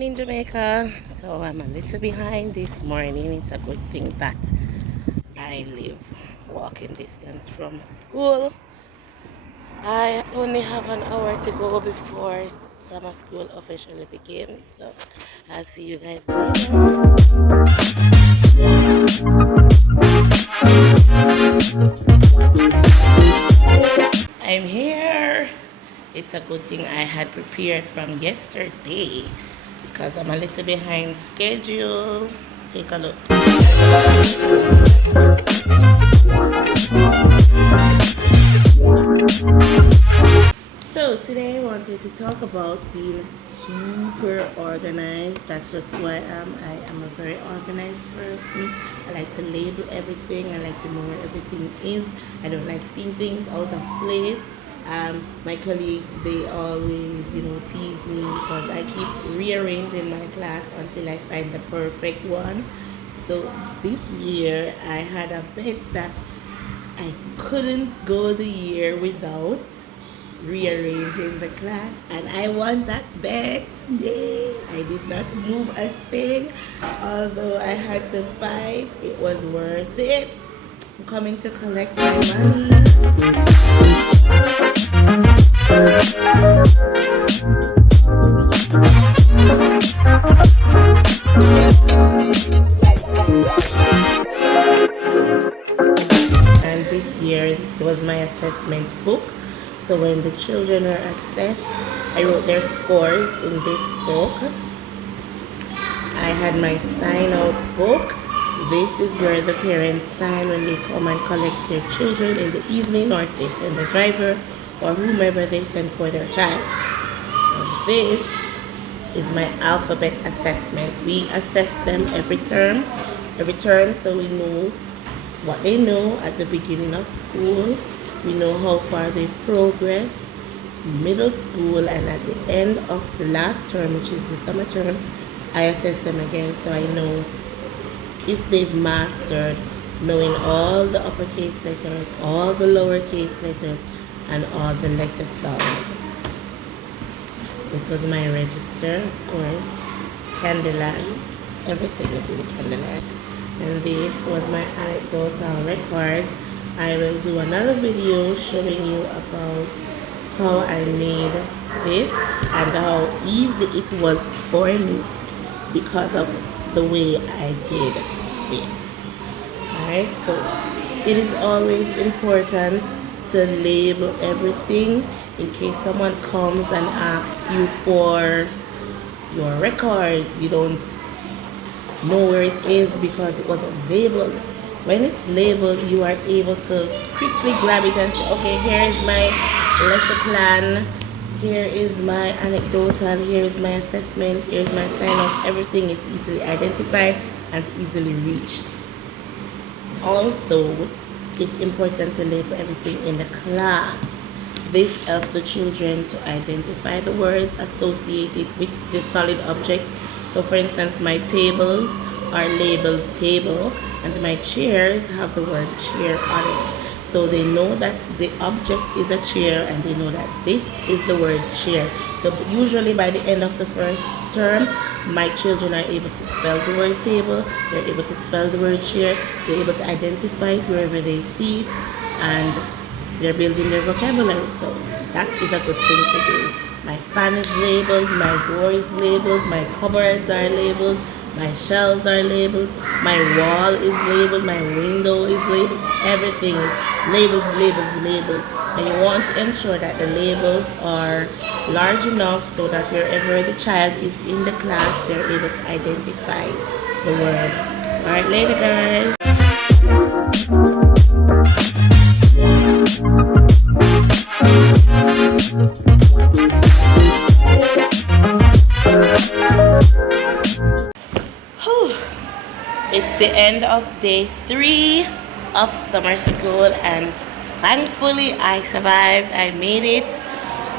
morning, Jamaica. So I'm a little behind this morning. It's a good thing that I live walking distance from school. I only have an hour to go before summer school officially begins. So I'll see you guys later. I'm here. It's a good thing I had prepared from yesterday because I'm a little behind schedule. Take a look. So today I wanted to talk about being super organized. That's just who I am. I am a very organized person. I like to label everything. I like to know where everything is. I don't like seeing things out of place. My colleagues, they always, tease me because I keep rearranging my class until I find the perfect one. So this year I had a bet that I couldn't go the year without rearranging the class, and I won that bet. Yay! I did not move a thing, although I had to fight. It was worth it. I'm coming to collect my money. And this year, this was my assessment book. So when the children are assessed, I wrote their scores in this book. I had my sign out book. This is where the parents sign when they come and collect their children in the evening, or if they send the driver or whomever they send for their child. And this is my alphabet assessment. We assess them every term, so we know what they know at the beginning of school. We know how far they've progressed, middle school, and at the end of the last term, which is the summer term, I assess them again so I know if they've mastered knowing all the uppercase letters, all the lowercase letters, and all the letter sound. This was my register, of course, Candyland. Everything is in Candyland. And this was my anecdotal records. I will do another video showing you about how I made this and how easy it was for me because of the way I did this. Alright, so it is always important to label everything in case someone comes and asks you for your records. You don't know where it is because it wasn't labeled. When it's labeled, you are able to quickly grab it and say, okay, here is my lesson plan, here is my anecdotal, here is my assessment, here is my sign-off. Everything is easily identified and easily reached. Also, it's important to label everything in the class. This helps the children to identify the words associated with the solid object. So for instance, my tables are labeled table, and my chairs have the word chair on it. So they know that the object is a chair, and they know that this is the word chair. So usually by the end of the first term, my children are able to spell the word table, they're able to spell the word chair, they're able to identify it wherever they see it, and they're building their vocabulary. So that is a good thing to do. My fan is labeled, my door is labeled, my cupboards are labeled, my shelves are labeled, my wall is labeled, my window is labeled. Everything is labeled. And you want to ensure that the labels are large enough so that wherever the child is in the class, they're able to identify the word. Alright, later guys. It's the end of day 3 of summer school, and thankfully I survived. I made it.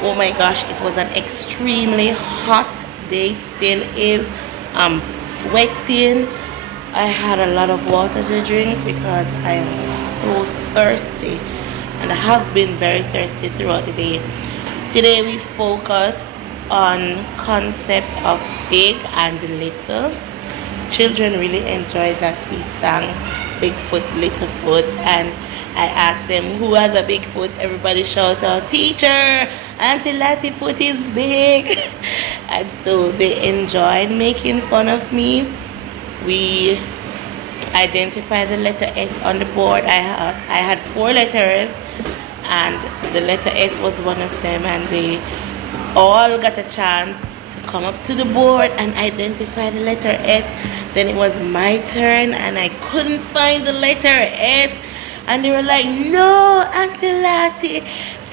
Oh my gosh, it was an extremely hot day. It still is. I'm sweating. I had a lot of water to drink because I am so thirsty, and I have been very thirsty throughout the day. Today we focused on concept of big and little. Children really enjoyed that we sang Bigfoot, Littlefoot, and I asked them who has a big foot. Everybody shout out, teacher, Auntie Lottie foot is big. And so they enjoyed making fun of me. We identified the letter S on the board. I had 4 letters, and the letter S was one of them, and they all got a chance to come up to the board and identify the letter S. Then it was my turn, and I couldn't find the letter S, and they were like, no, Auntie Lottie,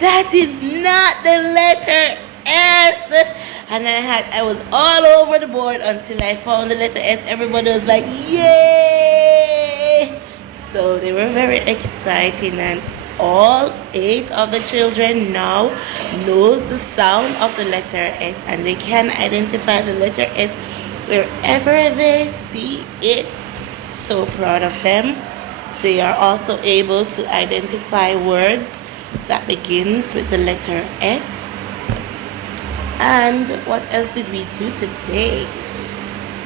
that is not the letter S. And I was all over the board until I found the letter S. Everybody was like, yay! So they were very exciting, and all 8 of the children now knows the sound of the letter S, and they can identify the letter S wherever they see it. So proud of them. They are also able to identify words that begins with the letter S. And what else did we do today?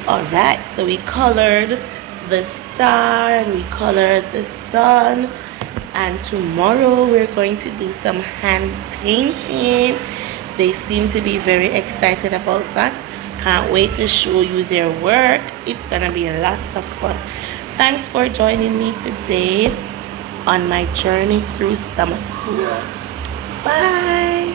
Alright, so we colored the star and we colored the sun, and tomorrow we're going to do some hand painting. They seem to be very excited about that. Can't wait to show you their work. It's gonna be lots of fun. Thanks for joining me today on my journey through summer school. Bye.